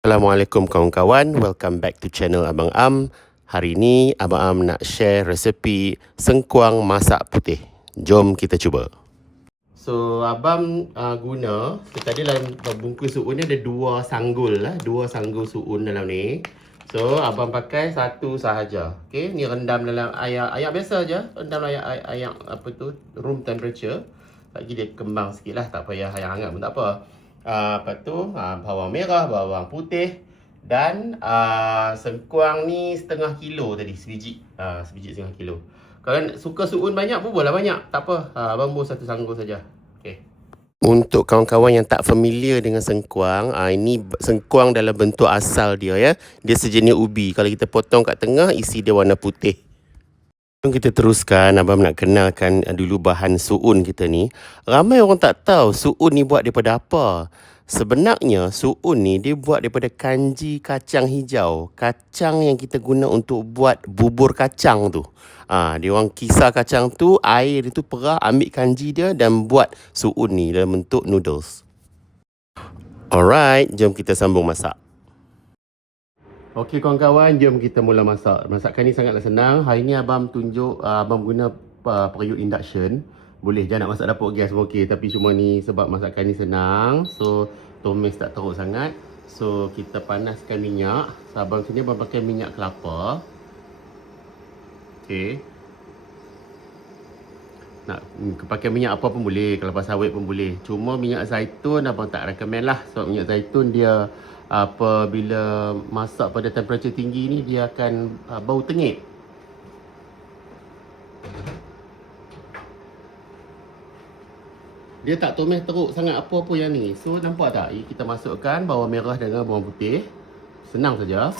Assalamualaikum kawan-kawan, welcome back to channel Abang Am. Hari ni Abang Am nak share resepi sengkuang masak putih. Jom kita cuba. So Abang guna, tadi dalam bungkus suun ni ada dua sanggul lah, dua sanggul suun dalam ni. So Abang pakai satu sahaja. Okey, ni rendam dalam air biasa je, rendam air apa tu, room temperature. Bagi dia kembang sikit lah, tak payah air hangat pun tak apa. Lepas tu bawang merah, bawang putih dan sengkuang ni setengah kilo tadi, sebiji setengah kilo. Kalau suka suun banyak, buburlah banyak, tak apa. Abang buat satu sanggul saja. Okey. Untuk kawan-kawan yang tak familiar dengan sengkuang, ini sengkuang dalam bentuk asal dia ya. Dia sejenis ubi. Kalau kita potong kat tengah, isi dia warna putih. Jom kita teruskan. Abang nak kenalkan dulu bahan suun kita ni. Ramai orang tak tahu suun ni buat daripada apa. Sebenarnya suun ni dia buat daripada kanji kacang hijau. Kacang yang kita guna untuk buat bubur kacang tu. Dia orang kisar kacang tu, air dia tu perah, ambil kanji dia dan buat suun ni dalam bentuk noodles. Alright, jom kita sambung masak. Okey kawan-kawan, jom kita mula masak. Masakan ni sangatlah senang. Hari ni abang tunjuk abang guna periuk induction. Boleh je nak masak dapur gas pun okey, tapi cuma ni sebab masakan ni senang. So tumis tak teruk sangat. So kita panaskan minyak. So, abang sini abang pakai minyak kelapa. Okey. Nak pakai minyak apa pun boleh, kelapa sawit pun boleh. Cuma minyak zaitun abang tak recommend lah. Sebab minyak zaitun dia apabila masak pada temperature tinggi ni dia akan bau tengik. Dia tak tumis teruk sangat apa-apa yang ni. So nampak tak? Kita masukkan bawang merah dengan bawang putih. Senang saja.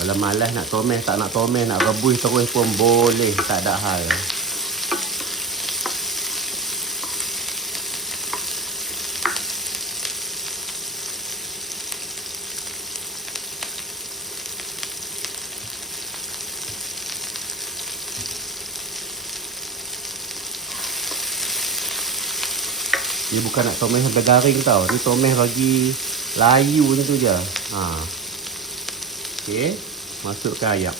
Kalau malas nak tomes, tak nak tomes, nak rebus terus pun boleh, tak ada hal. Dia bukan nak tomes sampai garing tau. Dia tomes bagi layu macam tu je. Okey, masukkan ayam.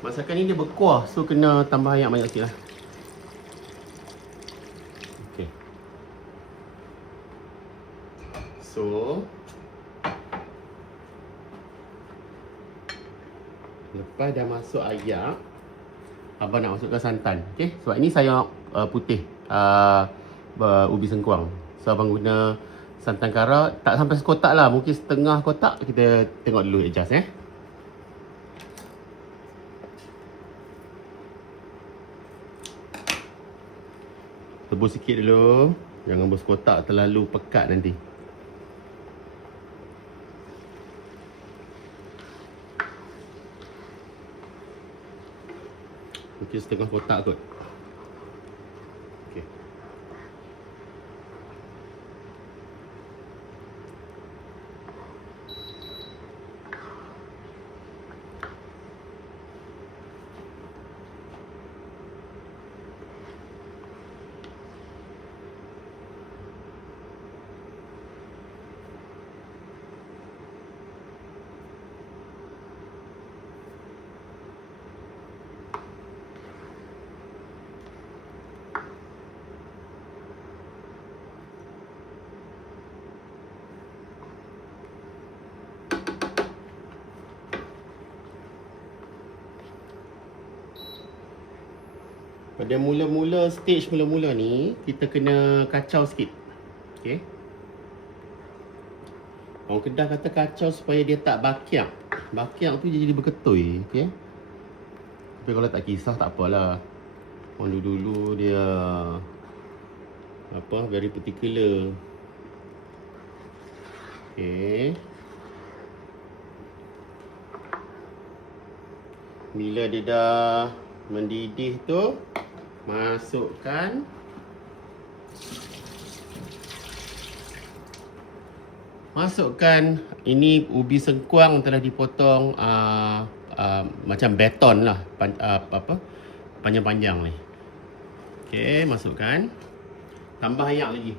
Masakan ni dia berkuah, so kena tambah ayam banyak sikit lah. Okey. So lepas dah masuk ayam, abang nak masukkan santan. Okey, sebab ini sayur putih ubi sengkuang. So abang guna santan kara, tak sampai sekotak lah, mungkin setengah kotak. Kita tengok dulu adjust Tebus sikit dulu, jangan bersekotak terlalu pekat nanti. Mungkin setengah kotak kot. Okey. Pada mula-mula, stage mula-mula ni, kita kena kacau sikit. Okey. Orang Kedah kata kacau supaya dia tak bakiak. Bakiak tu jadi berketui. Okey. Tapi kalau tak kisah, tak apalah. Orang dulu-dulu dia very particular. Okey. Bila dia dah mendidih tu, masukkan Masukkan ini ubi sengkuang telah dipotong macam beton lah, panjang-panjang ni. Okey, masukkan. Tambah air lagi.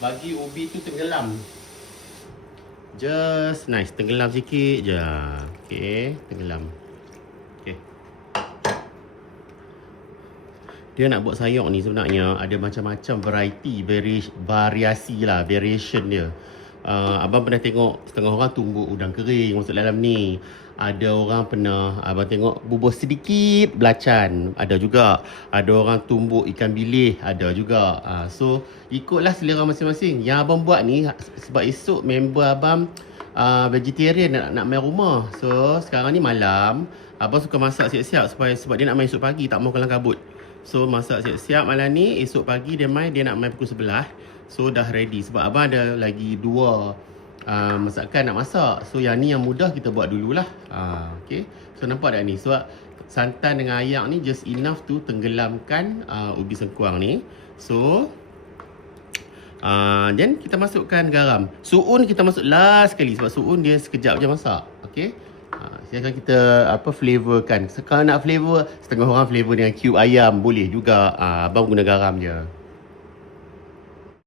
Bagi ubi tu tenggelam. Just nice, tenggelam sikit je. Okey, tenggelam. Okey. Dia nak buat sayur ni sebenarnya ada macam-macam variasi lah, variation dia. Abang pernah tengok setengah orang tumbuk udang kering masuk dalam ni. Ada orang pernah abang tengok bubuh sedikit belacan, ada juga. Ada orang tumbuk ikan bilis, ada juga. So ikutlah selera masing-masing. Yang abang buat ni sebab esok member abang vegetarian nak main rumah. So sekarang ni malam, abang suka masak siap-siap sebab dia nak main esok pagi, tak mau kelang kabut. So masak siap-siap malam ni, esok pagi dia nak main pukul 11. So dah ready sebab abang ada lagi 2 masakan nak masak. So yang ni yang mudah kita buat dululah. Okay. So nampak tak ni? Sebab santan dengan air ni just enough to tenggelamkan ubi sengkuang ni. So then kita masukkan garam. Suun kita masuk last sekali sebab suun dia sekejap je masak. Okay. Silakan kita flavorkan. Kalau nak flavor, setengah orang flavor dengan cube ayam boleh juga. Abang guna garam je.